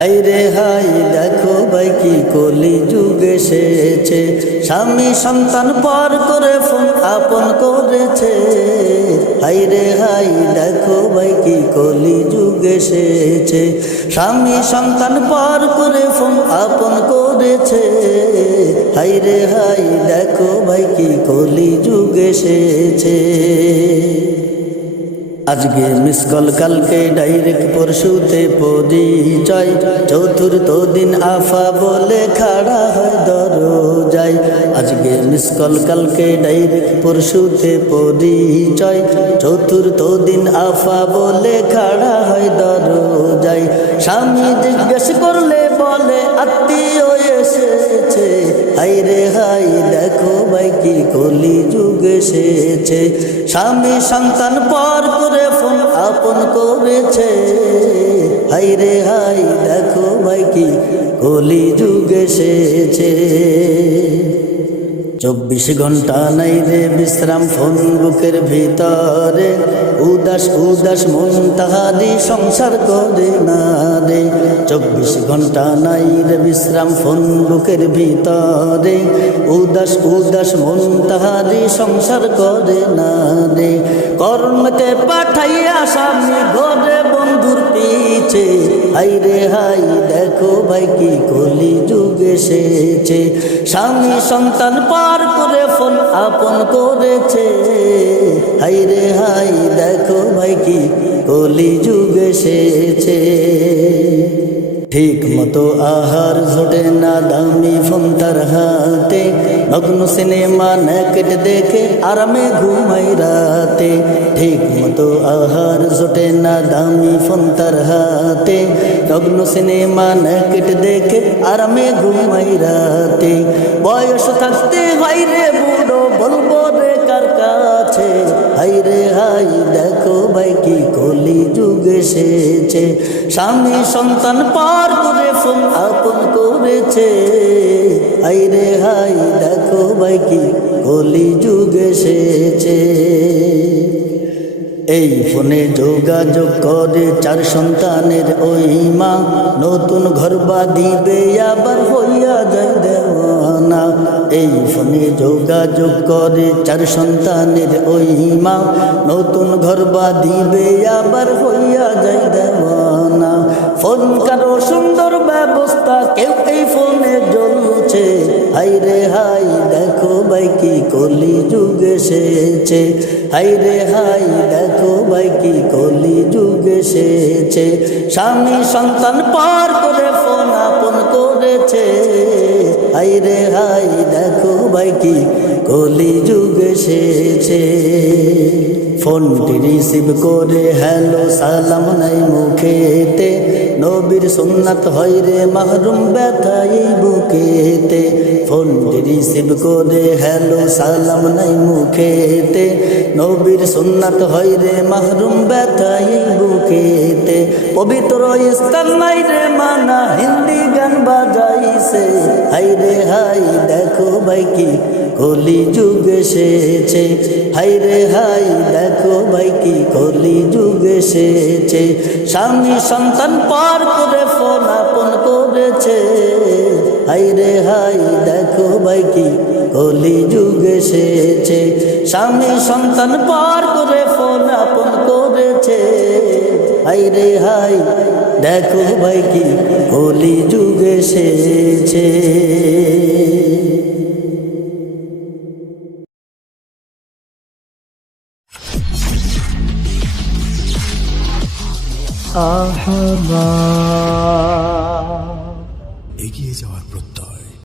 হায়রে হাই দেখো ভাই কি কলি যুগ এসেছে, স্বামী সন্তান পর করে ফোন আপন করেছে। হায়রে হাই দেখো ভাই কি কলি যুগ এসেছে, স্বামী সন্তান পর করে ফোন আপন করেছে। হায়রে হাই দেখো ভাই কি কলি যুগ এসেছে। আজকে মিস কল কালকে ডাইরেক্ট পরশুতে পরিচয়, চতুর্থ দিন আফা বলে খাড়া হয় দরজায়। আজকে মিস কল কালকে ডাইরেক্ট পরশুতে পরিচয়, চতুর্থ দিন আফা বলে খাড়া হয় দরজায়। স্বামী জিজ্ঞেস করলে বলে আত্মীয় এসেছে। হায়রে হাই দেখো ভাই কি কলি যুগ এসেছে, স্বামী সন্তান পর করে ফোন আপন করেছে। হায়রে হাই দেখো ভাই কি কলি যুগ এসেছে। 24 ঘন্টা নাই রে বিশ্রাম ফোন বুকের ভিতরে, উদাস উদাস মন তাহারি সংসার করে না রে। 24 ঘন্টা নাই রে বিশ্রাম ফোন বুকের ভিতরে, উদাস উদাস মন তাহারি সংসার করে না রে। কর্মকে পাঠাইয়া স্বামী ঘরে বন্ধুর পিছে। হায়রে হাই দেখো ভাই কি কলি যুগ এসেছে, স্বামী সন্তান পার করে ফোন আপন করেছে। হায়রে হাই দেখো ভাই কি কলি যুগ এসেছে। ঠিক মতো আহার জোটে না দামি ফোন তার হাতে, নগ্ন সিনেমা নেকেট দেখে আরামে ঘুমাই রাতে। ঠিক মতো আহার জোটে না দামি ফোন তার হাতে, নগ্ন সিনেমা নেকেট দেখে আরামে ঘুমাই রাতে। বয়স থাকতে হয় রে বুড়ো বলবো রে কার কাছে। হায়রে হাই দেখো ভাই কি কলি যুগ এসেছে, স্বামী সন্তান পার করে ফোন আপন করেছে। হায়রে হাই দেখো ভাই কি কলি যুগ এসেছে। এই ফোনে যোগাযোগ করে 4 সন্তানের ওই মা, নতুন ঘর দিবে আবার হইয়া যায় দেওয়ানা। এই ফোনে যোগাযোগ করে 4 সন্তানের ওই মা, নতুন ঘর দিবে আবার হইয়া যায় দেওয়ানা। ফোন কারো সুন্দর ব্যবস্থা কেউ এই ফোনে জ্বলছে। হায়রে হাই দেখো ভাই কি কলি যুগ এসেছে। হায়রে হাই দেখো ভাই কি কলি যুগ এসেছে, স্বামী সন্তান পার করে ফোন আপন করেছে। হায়রে হাই দেখো ভাই কি কলি যুগ এসেছে। ফোনটি রিসিভ করে হ্যালো সালাম নাই মুখেতে, নবীর সুন্নাত হয় রে মাহরুম ব্যথা এই বুকেতে। ফোনটি রিসিভ করে হ্যালো সালাম নাই মুখেতে, নবীর সুন্নাত হয় রে মাহরুম ব্যথা এই বুকেতে। পবিত্র স্থান নাই রে মানা হিন্দি গান বাজাইছে। হায়রে হাই দেখো ভাই কি কলি যুগ এসেছে। হায়রে হাই দেখো ভাই কি কলি যুগ এসেছে, স্বামী সন্তান পার করে ফোন আপন করেছে। হায়রে হাই দেখো ভাই কি কলি যুগ এসেছে, স্বামী সন্তান পার করে ফোন আপন করেছে। হায়রে হাই দেখো ভাই কি কলি যুগ এসেছে। এগিয়ে যাওয়ার